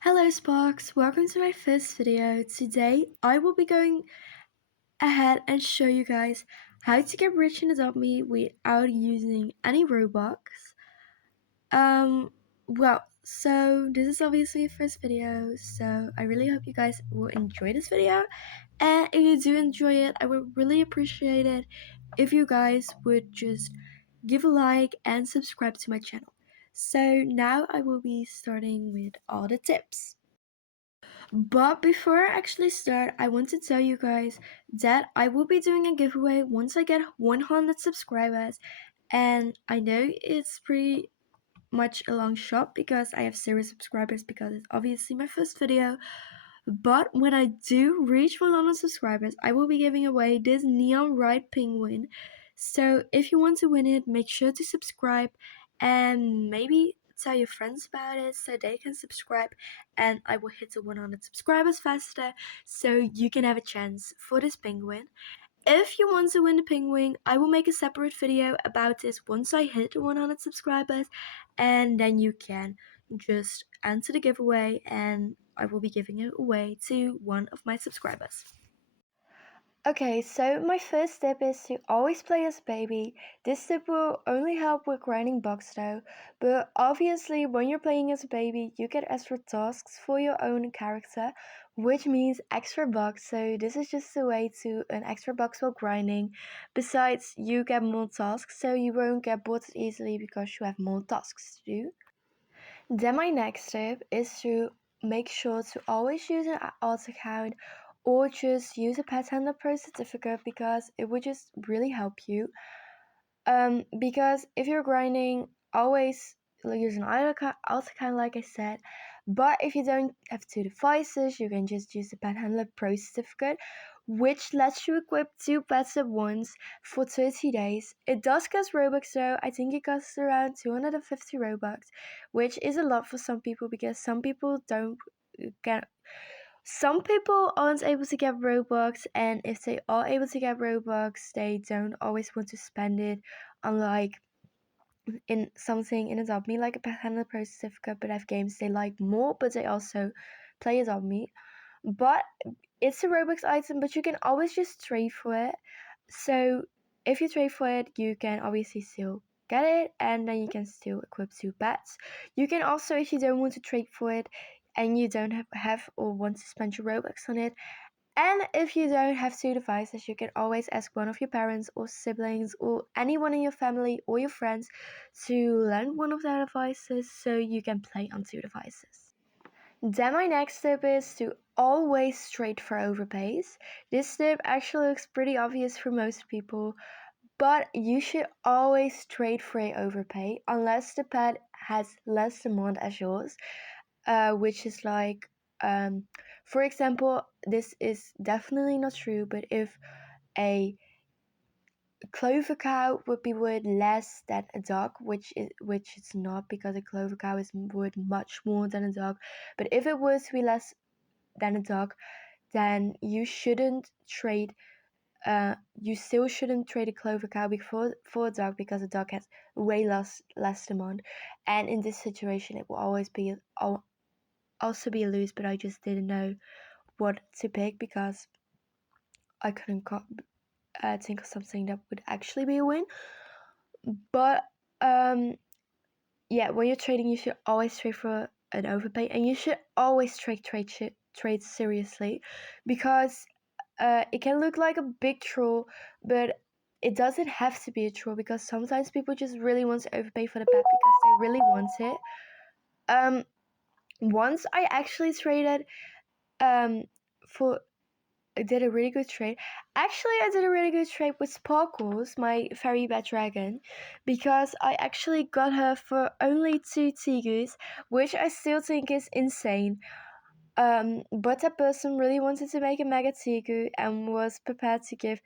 Hello Sparks, welcome to my first video. Today I will be going ahead and show you guys how to get rich in Adopt Me without using any robux. So this is obviously a first video, so I really hope you guys will enjoy this video. And if you do enjoy it, I would really appreciate it if you guys would just give a like and subscribe to my channel. So now I will be starting with all the tips. But before I actually start, I want to tell you guys that I will be doing a giveaway once I get 100 subscribers. And I know it's pretty much a long shot because I have 0 subscribers because it's obviously my first video. But when I do reach 100 subscribers, I will be giving away this neon white penguin. So if you want to win it, make sure to subscribe and maybe tell your friends about it so they can subscribe, and I will hit the 100 subscribers faster so you can have a chance for this penguin. If you want to win the penguin, I will make a separate video about this once I hit 100 subscribers, and then you can just enter the giveaway and I will be giving it away to one of my subscribers. Okay, so my first tip is to always play as baby. This tip will only help with grinding bugs though, but obviously when you're playing as a baby, you get extra tasks for your own character, which means extra bugs. So this is just a way to earn extra bugs while grinding. Besides, you get more tasks, so you won't get bored as easily because you have more tasks to do. Then my next tip is to make sure to always use an alt account or just use a Pet Handler Pro certificate because it would just really help you. Because if you're grinding, always use an alt account like I said. But if you don't have 2 devices, you can just use the Pet Handler Pro certificate, which lets you equip 2 pets at once for 30 days. It does cost Robux though. I think it costs around 250 Robux, which is a lot for some people because some people aren't able to get Robux, and if they are able to get Robux, they don't always want to spend it on in something in Adopt Me, like a Pet Handler Pro certificate, but have games they like more, but they also play Adopt Me. But it's a Robux item, but you can always just trade for it. So if you trade for it, you can obviously still get it, and then you can still equip 2 pets. You can also, if you don't want to trade for it, and you don't have or want to spend your Robux on it, and if you don't have 2 devices, you can always ask one of your parents or siblings or anyone in your family or your friends to lend one of their devices so you can play on 2 devices. Then my next tip is to always trade for overpays. This tip actually looks pretty obvious for most people, but you should always trade for a overpay unless the pet has less demand as yours, which is like, for example, this is definitely not true, but if a clover cow would be worth less than a dog, which it's not, because a clover cow is worth much more than a dog. But if it was to be less than a dog, then you shouldn't trade. You still shouldn't trade a clover cow for a dog because a dog has way less demand, and in this situation, it will always be also be a lose. But I just didn't know what to pick because I couldn't think of something that would actually be a win. But yeah, when you're trading, you should always trade for an overpay, and you should always trade seriously, because it can look like a big troll, but it doesn't have to be a troll, because sometimes people just really want to overpay for the pet because they really want it. Once I actually traded for I did a really good trade. Actually, I did a really good trade with Sparkles, my fairy bat dragon, because I actually got her for only 2 Tigus, which I still think is insane. But that person really wanted to make a Mega Tigu and was prepared to give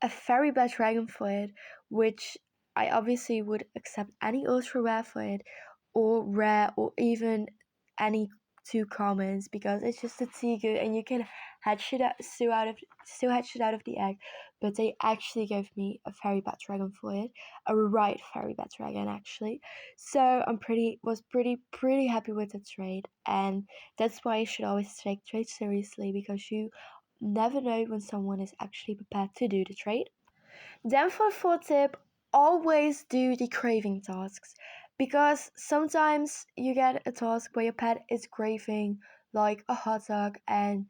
a fairy bat dragon for it, which I obviously would accept any ultra rare for it, or rare, or even any 2 comments because it's just a Tigu and you can still hatch it out of the egg. But they actually gave me a fairy bat dragon for it, a right fairy bat dragon actually. So I'm pretty happy with the trade, and that's why you should always take trades seriously, because you never know when someone is actually prepared to do the trade. Then for the fourth tip, always do the craving tasks, because sometimes you get a task where your pet is craving like a hot dog, and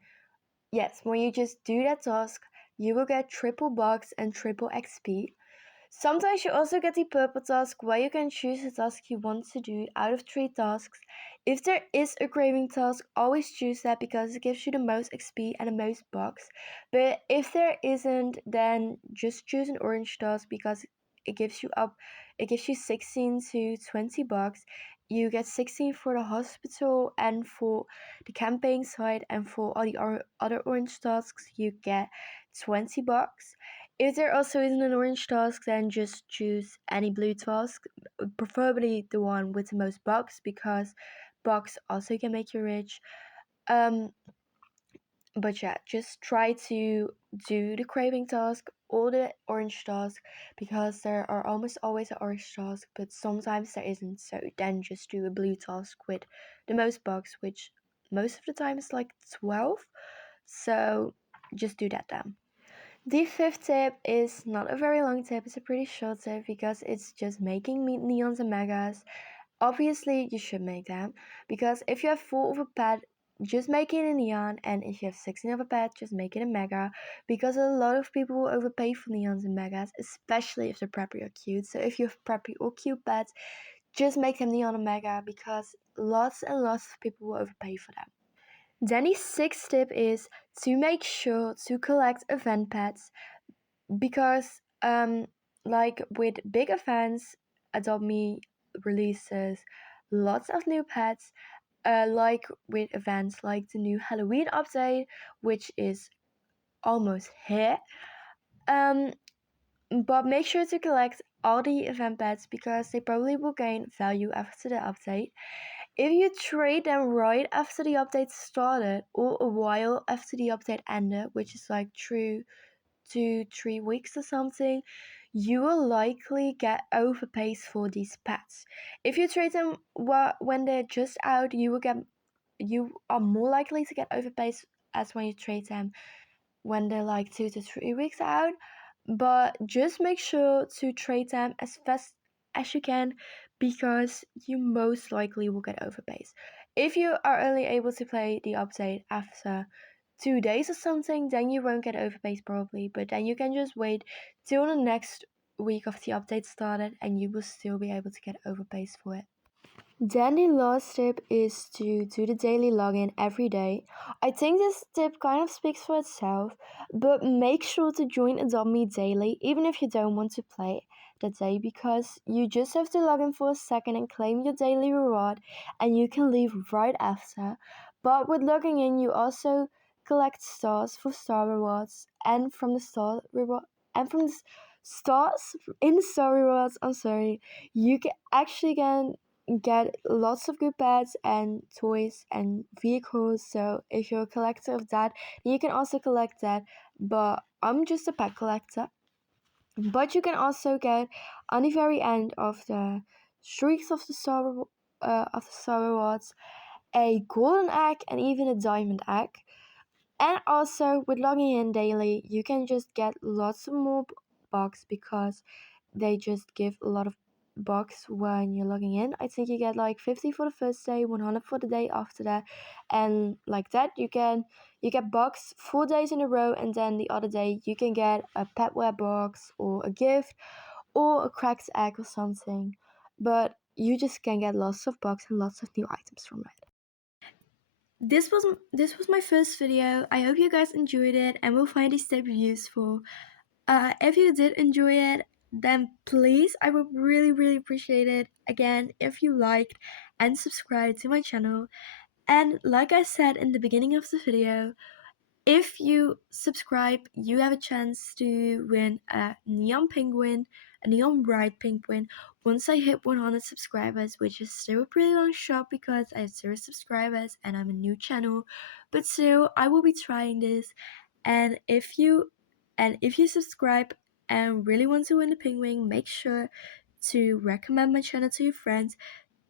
yes, when you just do that task, you will get triple bucks and triple XP. Sometimes you also get the purple task where you can choose a task you want to do out of 3 tasks. If there is a craving task, always choose that because it gives you the most XP and the most bucks. But if there isn't, then just choose an orange task because it gives you 16 to 20 bucks. You get 16 for the hospital and for the campaign side, and for all the other orange tasks you get 20 bucks. If there also isn't an orange task, then just choose any blue task, preferably the one with the most bucks, because bucks also can make you rich. But yeah, just try to do the craving task or the orange task, because there are almost always an orange task, but sometimes there isn't. So then just do a blue task with the most bucks, which most of the time is like 12. So just do that then. The fifth tip is not a very long tip, it's a pretty short tip because it's just making neons and megas. Obviously, you should make them, because if you have 4 of a pet, just make it a neon, and if you have 16 of a pet, just make it a mega, because a lot of people will overpay for neons and megas, especially if they're preppy or cute. So if you have preppy or cute pets, just make them neon and mega, because lots and lots of people will overpay for them. Then the sixth tip is to make sure to collect event pets, because like with big events, Adopt Me releases lots of new pets, like with events like the new Halloween update, which is almost here. But make sure to collect all the event pets because they probably will gain value after the update. If you trade them right after the update started or a while after the update ended, which is like 2-3 weeks or something, you will likely get overpaid for these pets. If you trade them when they're just out, you are more likely to get overpaid as when you trade them when they're like 2 to 3 weeks out. But just make sure to trade them as fast as you can, because you most likely will get overpaid. If you are only able to play the update after 2 days or something, then you won't get overpaid probably, but then you can just wait till the next week of the update started and you will still be able to get overpaid for it. Then the last tip is to do the daily login every day. I think this tip kind of speaks for itself, but make sure to join Adopt Me daily, even if you don't want to play that day, because you just have to log in for a second and claim your daily reward, and you can leave right after. But with logging in, you also collect stars for star rewards, and from the star reward and from the stars in the star rewards, you can actually get lots of good pets and toys and vehicles. So if you're a collector of that, you can also collect that. But I'm just a pet collector. But you can also get on the very end of the streaks of the star rewards a golden egg and even a diamond egg. And also with logging in daily, you can just get lots of more bucks, because they just give a lot of bucks when you're logging in. I think you get like 50 for the first day, 100 for the day after that, and like that you get bucks 4 days in a row, and then the other day you can get a petware box or a gift or a cracked egg or something. But you just can get lots of bucks and lots of new items from it. This was my first video. I hope you guys enjoyed it and will find these tips useful. If you did enjoy it, then please, I would really appreciate it. Again, if you liked and subscribed to my channel. And like I said in the beginning of the video, if you subscribe, you have a chance to win a neon bright penguin, once I hit 100 subscribers, which is still a pretty long shot because I have 0 subscribers and I'm a new channel, but still I will be trying this. And if you subscribe and really want to win the penguin, make sure to recommend my channel to your friends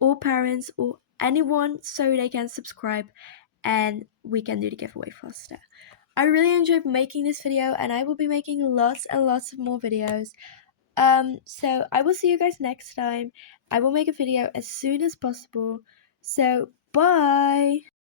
or parents or anyone so they can subscribe and we can do the giveaway faster. I really enjoyed making this video and I will be making lots and lots of more videos. So I will see you guys next time. I will make a video as soon as possible. So bye!